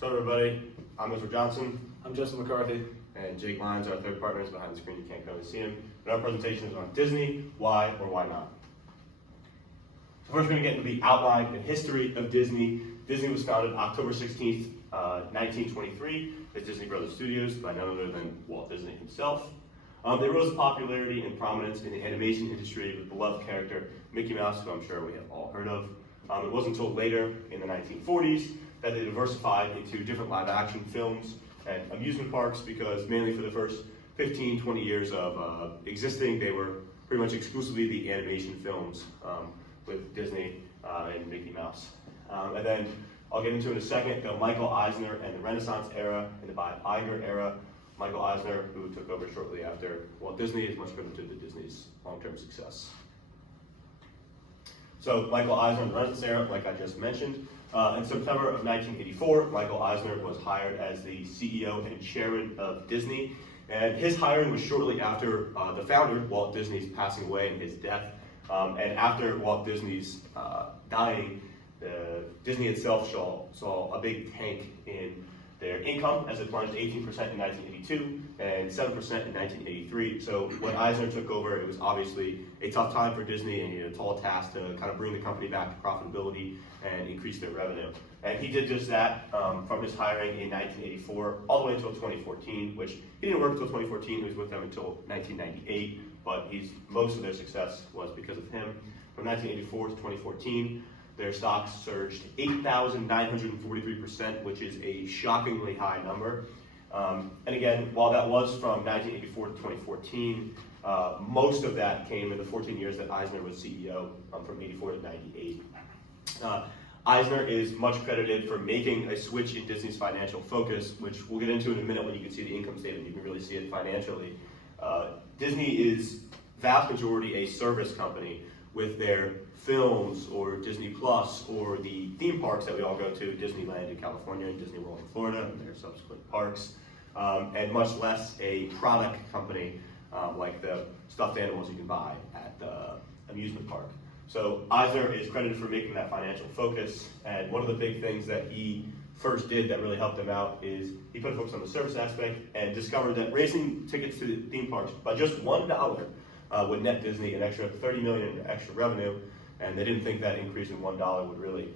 What's up, everybody? I'm Mr. Johnson. I'm Justin McCarthy. And Jake Lynes, our third partner, is behind the screen. You can't really see him. And our presentation is on Disney, why or why not. So first, we're going to get into the outline and history of Disney. Disney was founded October 16th, 1923 as Disney Brothers Studios by none other than Walt Disney himself. They rose to popularity and prominence in the animation industry with beloved character Mickey Mouse, who I'm sure we have all heard of. It wasn't until later in the 1940s that they diversified into different live-action films and amusement parks, because mainly for the first 15, 20 years of existing, they were pretty much exclusively the animation films with Disney and Mickey Mouse. And then I'll get into in a second the Michael Eisner and the Renaissance era and the Bob Iger era. Michael Eisner, who took over shortly after Walt Disney, is much credited to Disney's long-term success. So Michael Eisner and the Renaissance era, like I just mentioned. In September of 1984, Michael Eisner was hired as the CEO and chairman of Disney. And his hiring was shortly after the founder, Walt Disney's passing away and his death. And after Walt Disney's dying, Disney itself saw a big tank in their income as it plunged 18% in 1982 and 7% in 1983. So when Eisner took over, it was obviously a tough time for Disney, and he had a tall task to kind of bring the company back to profitability and increase their revenue. And he did just that from his hiring in 1984 all the way until 2014, which he didn't work until 2014. He was with them until 1998, but most of their success was because of him. From 1984 to 2014, their stocks surged 8,943%, which is a shockingly high number. And again, while that was from 1984 to 2014, most of that came in the 14 years that Eisner was CEO, from 84 to 98. Eisner is much credited for making a switch in Disney's financial focus, which we'll get into in a minute when you can see the income statement. You can really see it financially. Disney is vast majority a service company, with their films or Disney Plus or the theme parks that we all go to, Disneyland in California and Disney World in Florida and their subsequent parks, and much less a product company like the stuffed animals you can buy at the amusement park. So Eisner is credited for making that financial focus, and one of the big things that he first did that really helped him out is he put a focus on the service aspect and discovered that raising tickets to the theme parks by just $1 would net Disney an extra $30 million in extra revenue, and they didn't think that increase in $1 would really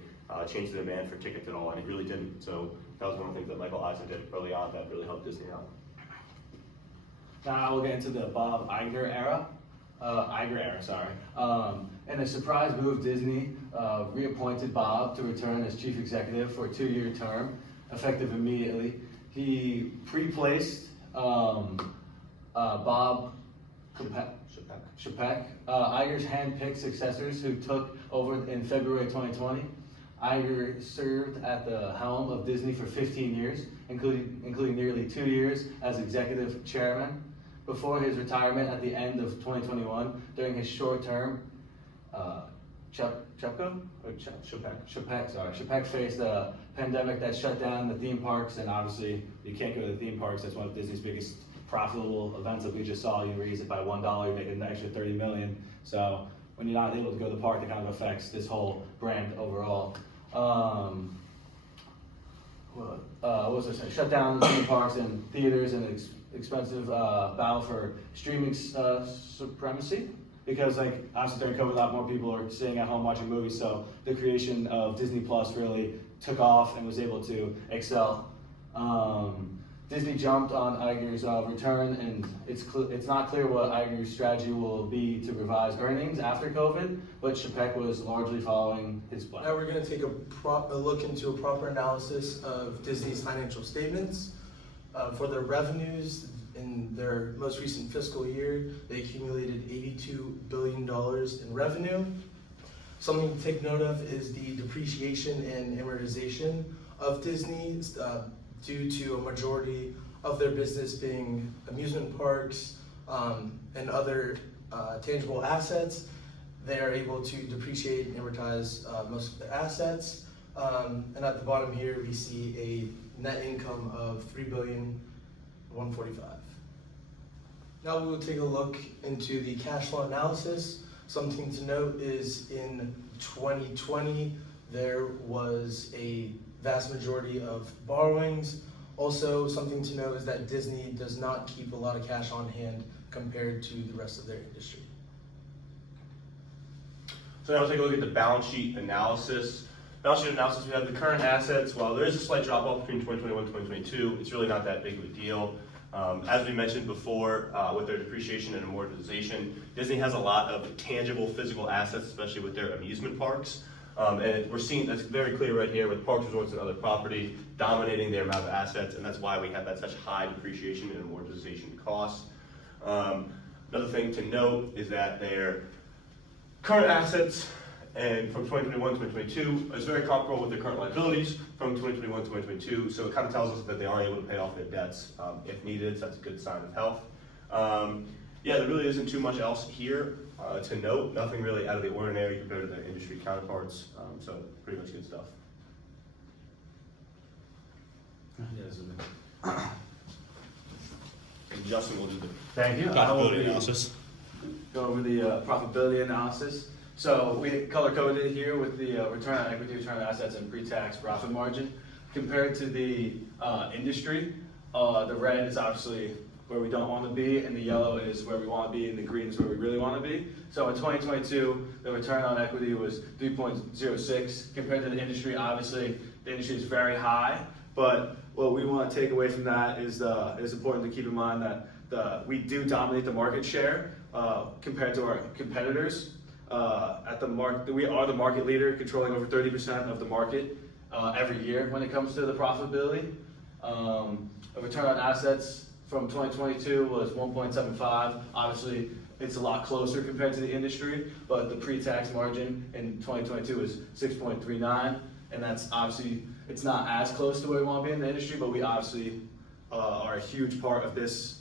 change the demand for tickets at all, and it really didn't. So that was one of the things that Michael Eisner did early on that really helped Disney out. Now we'll get into the Bob Iger era. In a surprise move, Disney reappointed Bob to return as chief executive for a 2-year term, effective immediately. He pre-placed Bob Chapek, Iger's hand-picked successors who took over in February 2020. Iger served at the helm of Disney for 15 years, including nearly 2 years as executive chairman. Before his retirement at the end of 2021, during his short term, Chapek faced a pandemic that shut down the theme parks, and obviously you can't go to the theme parks. That's one of Disney's biggest profitable events that we just saw. You raise it by $1, you make an extra $30 million. So when you're not able to go to the park, it kind of affects this whole brand overall. Shut down theme parks and theaters, and expensive battle for streaming supremacy, because obviously during COVID a lot more people are staying at home watching movies, so the creation of Disney Plus really took off and was able to excel. Disney jumped on Iger's return, and it's not clear what Iger's strategy will be to revise earnings after COVID, but Chapek was largely following his plan. Now we're going to take a look into a proper analysis of Disney's financial statements. For their revenues in their most recent fiscal year, they accumulated $82 billion in revenue. Something to take note of is the depreciation and amortization of Disney, due to a majority of their business being amusement parks and other tangible assets. They are able to depreciate and amortize most of the assets. And at the bottom here, we see a net income of $3,145,000. Now we will take a look into the cash flow analysis. Something to note is in 2020, there was a vast majority of borrowings. Also, something to note is that Disney does not keep a lot of cash on hand compared to the rest of their industry. So now we'll take a look at the balance sheet analysis. Balance sheet analysis, we have the current assets. While there is a slight drop off between 2021 and 2022, it's really not that big of a deal. As we mentioned before, with their depreciation and amortization, Disney has a lot of tangible physical assets, especially with their amusement parks. And we're seeing that's very clear right here with parks, resorts, and other property dominating their amount of assets, and that's why we have that such high depreciation and amortization costs. Another thing to note is that their current assets and from 2021 to 2022 is very comparable with their current liabilities from 2021 to 2022, so it kind of tells us that they are able to pay off their debts if needed, so that's a good sign of health. Yeah, there really isn't too much else here to note, nothing really out of the ordinary compared to their industry counterparts, so pretty much good stuff. And Justin will do the Thank you. profitability analysis. Go over the profitability analysis. So we color coded here with the return on equity, return on assets, and pre-tax profit margin. Compared to the industry, the red is obviously where we don't want to be, and the yellow is where we want to be, and the green is where we really want to be. So in 2022, the return on equity was 3.06. Compared to the industry, obviously the industry is very high, but what we want to take away from that is it's important to keep in mind that we do dominate the market share compared to our competitors. We are the market leader, controlling over 30% of the market every year when it comes to the profitability. A return on assets from 2022 was 1.75. Obviously, it's a lot closer compared to the industry, but the pre-tax margin in 2022 is 6.39, and that's obviously, it's not as close to where we want to be in the industry, but we obviously are a huge part of this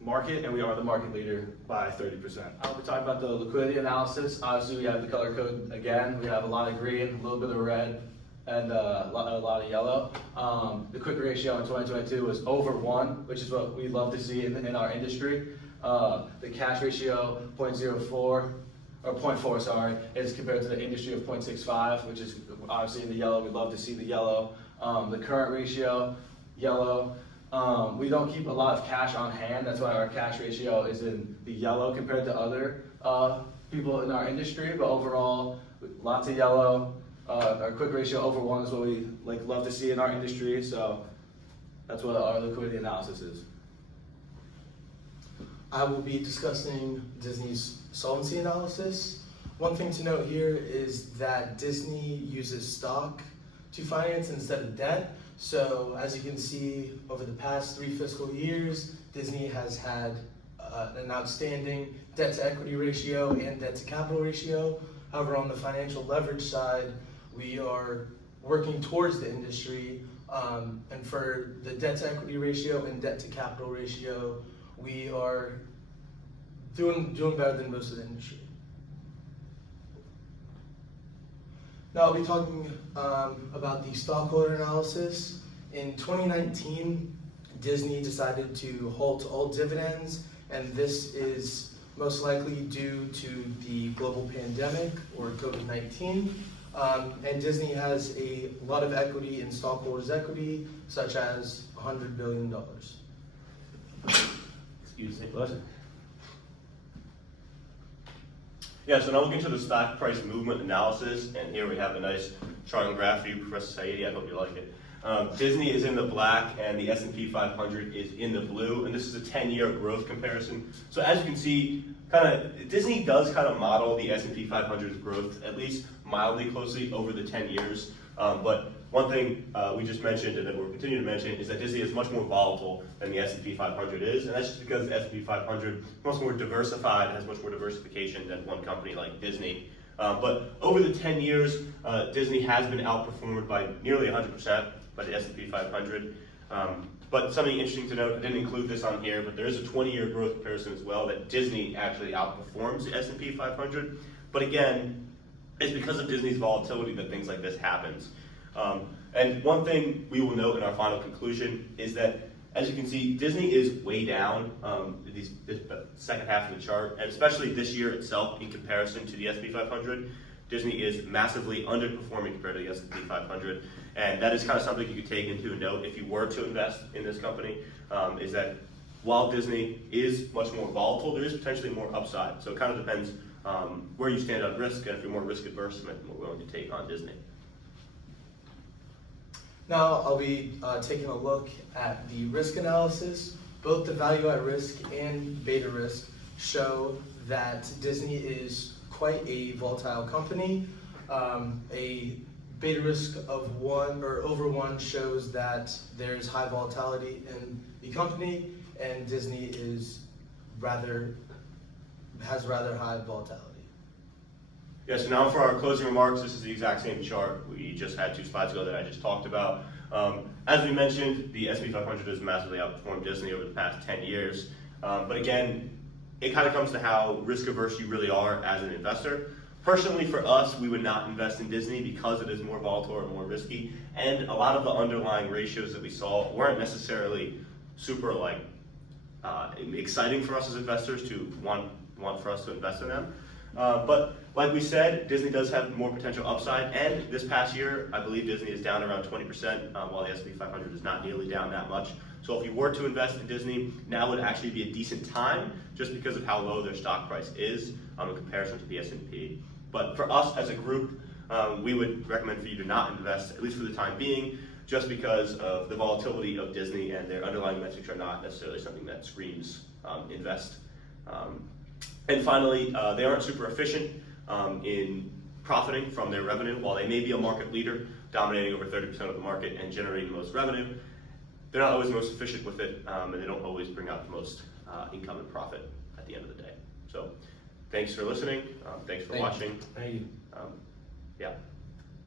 market, and we are the market leader by 30%. I'll be talking about the liquidity analysis. Obviously, we have the color code again. We have a lot of green, a little bit of red, and a lot of yellow. The quick ratio in 2022 was over 1, which is what we love to see in our industry. The cash ratio, 0.04, or 0.4, sorry, is compared to the industry of 0.65, which is obviously in the yellow. We'd love to see the yellow. The current ratio, yellow. We don't keep a lot of cash on hand. That's why our cash ratio is in the yellow compared to other people in our industry. But overall, lots of yellow. Our quick ratio over 1 is what we love to see in our industry. So that's what our liquidity analysis is. I will be discussing Disney's solvency analysis. One thing to note here is that Disney uses stock to finance instead of debt. So as you can see, over the past 3 fiscal years, Disney has had an outstanding debt to equity ratio and debt to capital ratio. However, on the financial leverage side, we are working towards the industry, and for the debt to equity ratio and debt to capital ratio, we are doing better than most of the industry. Now I'll be talking about the stockholder analysis. In 2019, Disney decided to halt all dividends, and this is most likely due to the global pandemic or COVID-19. And Disney has a lot of equity in stockholders' equity, such as $100 billion. Excuse me. Yeah, so now looking to the stock price movement analysis, and here we have a nice chart and graph for you, Professor Saidi. I hope you like it. Disney is in the black, and the S&P 500 is in the blue, and this is a 10-year growth comparison. So as you can see, Disney does kind of model the S&P 500's growth, at least mildly closely over the 10 years. But one thing we just mentioned, and that we'll continue to mention, is that Disney is much more volatile than the S&P 500 is, and that's just because the S&P 500 is much more diversified, has much more diversification than one company like Disney. But over the 10 years, Disney has been outperformed by nearly 100% by the S&P 500. But something interesting to note, I didn't include this on here, but there is a 20-year growth comparison as well that Disney actually outperforms the S&P 500. But again, it's because of Disney's volatility that things like this happens. And one thing we will note in our final conclusion is that, as you can see, Disney is way down this second half of the chart, and especially this year itself in comparison to the S&P 500. Disney is massively underperforming compared to the S&P 500, and that is kind of something you could take into note if you were to invest in this company, is that while Disney is much more volatile, there is potentially more upside. So it kind of depends where you stand on risk, and if you're more risk adverse, you might be more willing to take on Disney. Now I'll be taking a look at the risk analysis. Both the value at risk and beta risk show that Disney is quite a volatile company. A beta risk of 1 or over 1 shows that there's high volatility in the company, and Disney has rather high volatility. Yeah, so now for our closing remarks, this is the exact same chart we just had 2 slides ago that I just talked about. As we mentioned, the S&P 500 has massively outperformed Disney over the past 10 years. But again, it kind of comes to how risk averse you really are as an investor. Personally, for us, we would not invest in Disney because it is more volatile or more risky, and a lot of the underlying ratios that we saw weren't necessarily super exciting for us as investors to want for us to invest in them. But like we said, Disney does have more potential upside, and this past year, I believe Disney is down around 20%, while the S&P 500 is not nearly down that much. So if you were to invest in Disney, now would actually be a decent time, just because of how low their stock price is in comparison to the S&P. But for us as a group, we would recommend for you to not invest, at least for the time being, just because of the volatility of Disney, and their underlying metrics are not necessarily something that screams invest. And finally, they aren't super efficient in profiting from their revenue. While they may be a market leader, dominating over 30% of the market and generating the most revenue, they're not always the most efficient with it, and they don't always bring out the most income and profit at the end of the day. So thanks for listening. Thanks for watching. Thank you. Yeah.